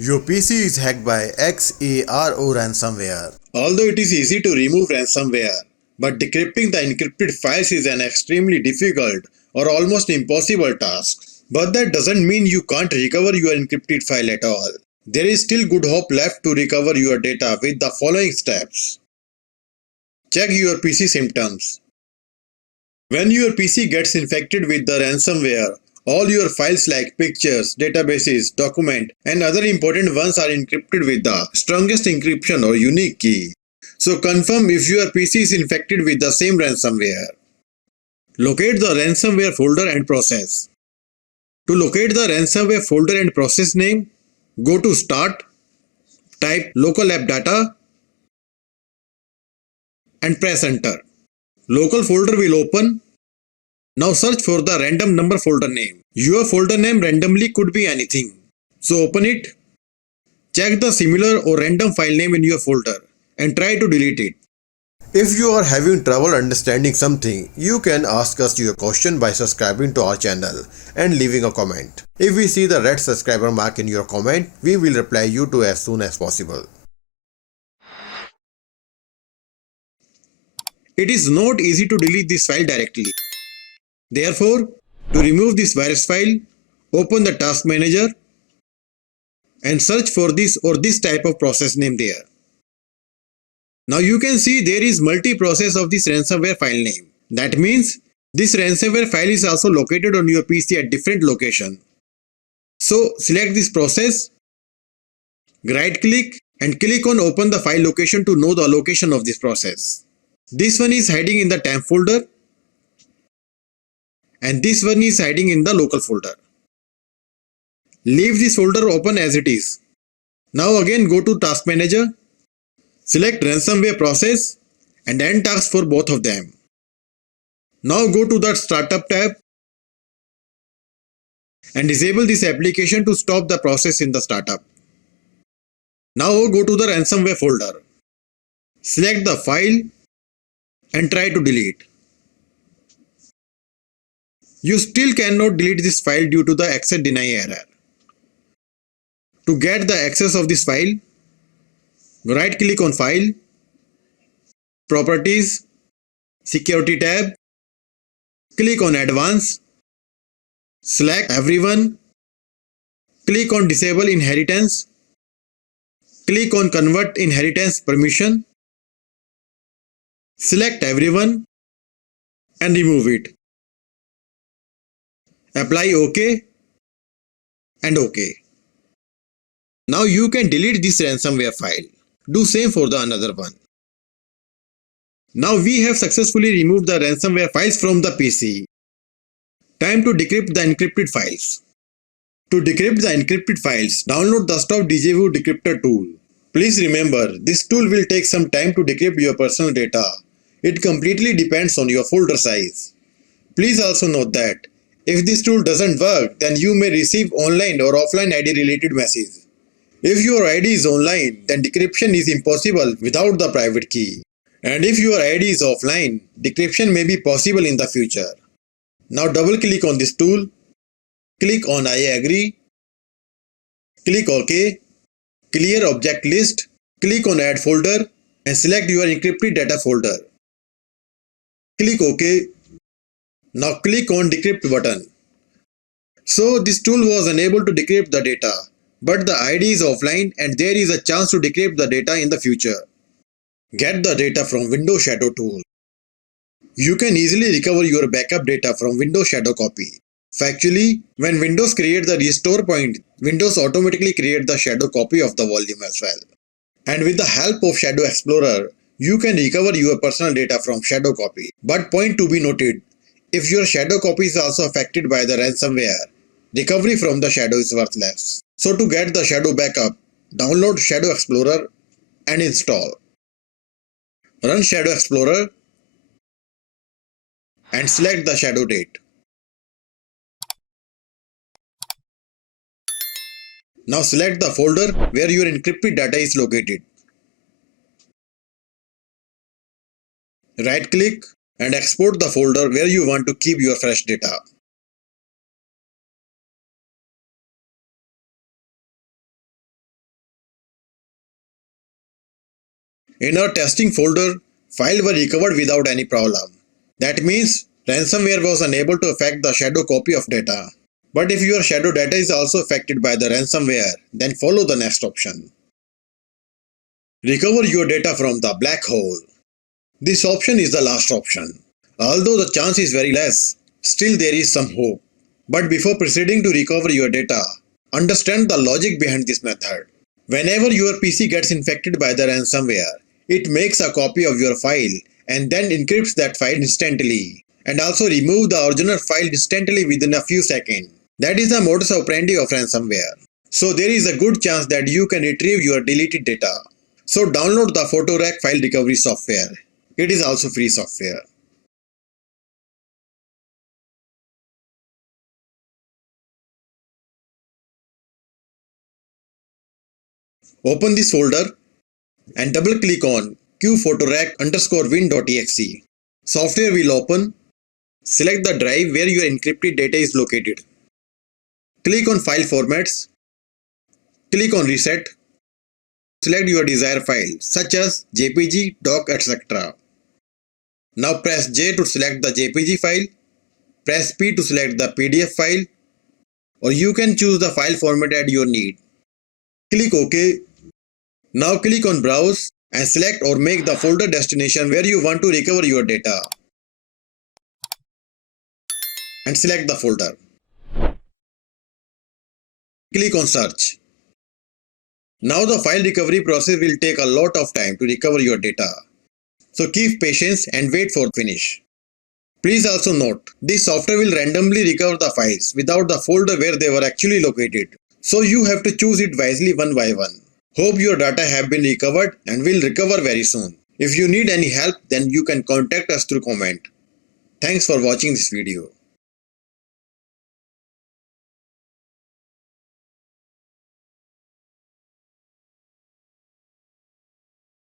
Your PC is hacked by XARO ransomware. Although it is easy to remove ransomware, but decrypting the encrypted files is an extremely difficult or almost impossible task. But that doesn't mean you can't recover your encrypted file at all. There is still good hope left to recover your data with the following steps. Check your PC symptoms. When your PC gets infected with the ransomware, all your files like pictures, databases, documents, and other important ones are encrypted with the strongest encryption or unique key. So confirm if your PC is infected with the same ransomware. Locate the ransomware folder and process. To locate the ransomware folder and process name, go to Start, type local app data, and press enter. Local folder will open. Now search for the random number folder name. Your folder name randomly could be anything. So open it. Check the similar or random file name in your folder and try to delete it. If you are having trouble understanding something, you can ask us your question by subscribing to our channel and leaving a comment. If we see the red subscriber mark in your comment, we will reply you to as soon as possible. It is not easy to delete this file directly. Therefore, to remove this virus file, open the task manager and search for this or this type of process name there. Now you can see there is multi-process of this ransomware file name. That means this ransomware file is also located on your PC at different location. So select this process, right click and click on open the file location to know the location of this process. This one is hiding in the temp folder and this one is hiding in the local folder. Leave this folder open as it is. Now again go to task manager, select ransomware process and end task for both of them. Now go to the startup tab and disable this application to stop the process in the startup. Now go to the ransomware folder. Select the file and try to delete. You still cannot delete this file due to the access deny error. To get the access of this file, right click on File, Properties, Security tab, click on Advanced, select Everyone, click on Disable Inheritance, click on Convert Inheritance Permission, select Everyone and remove it. Apply OK and OK. Now you can delete this ransomware file. Do same for the another one. Now we have successfully removed the ransomware files from the PC. Time to decrypt the encrypted files. To decrypt the encrypted files, download the Stop Deja-Vu Decryptor tool. Please remember, this tool will take some time to decrypt your personal data. It completely depends on your folder size. Please also note that if this tool doesn't work, then you may receive online or offline ID related message. If your ID is online, then decryption is impossible without the private key. And if your ID is offline, decryption may be possible in the future. Now double click on this tool, click on I agree, click OK, clear object list, click on add folder and select your encrypted data folder. Click OK. Now click on decrypt button. So this tool was unable to decrypt the data, but the ID is offline and there is a chance to decrypt the data in the future. Get the data from Windows Shadow tool. You can easily recover your backup data from Windows Shadow copy. Factually, when Windows creates the restore point, Windows automatically creates the shadow copy of the volume as well. And with the help of Shadow Explorer, you can recover your personal data from shadow copy. But point to be noted, if your shadow copy is also affected by the ransomware, recovery from the shadow is worthless. So to get the shadow backup, download Shadow Explorer and install. Run Shadow Explorer and select the shadow date. Now select the folder where your encrypted data is located. Right click and export the folder where you want to keep your fresh data. In our testing folder, files were recovered without any problem. That means ransomware was unable to affect the shadow copy of data. But if your shadow data is also affected by the ransomware, then follow the next option. Recover your data from the black hole. This option is the last option. Although the chance is very less, still there is some hope. But before proceeding to recover your data, understand the logic behind this method. Whenever your PC gets infected by the ransomware, it makes a copy of your file and then encrypts that file instantly, and also remove the original file instantly within a few seconds. That is the modus operandi of ransomware. So there is a good chance that you can retrieve your deleted data. So download the PhotoRec file recovery software. It is also free software. Open this folder and double click on qphotorec_win.exe. Software will open. Select the drive where your encrypted data is located. Click on File Formats. Click on Reset. Select your desired file such as JPG, doc, etc. Now press J to select the JPG file. Press P to select the PDF file, or you can choose the file format at your need. Click OK. Now click on Browse and select or make the folder destination where you want to recover your data. And select the folder. Click on Search. Now the file recovery process will take a lot of time to recover your data. So keep patience and wait for finish. Please also note, this software will randomly recover the files without the folder where they were actually located. So you have to choose it wisely one by one. Hope your data have been recovered and will recover very soon. If you need any help, then you can contact us through comment. Thanks for watching this video.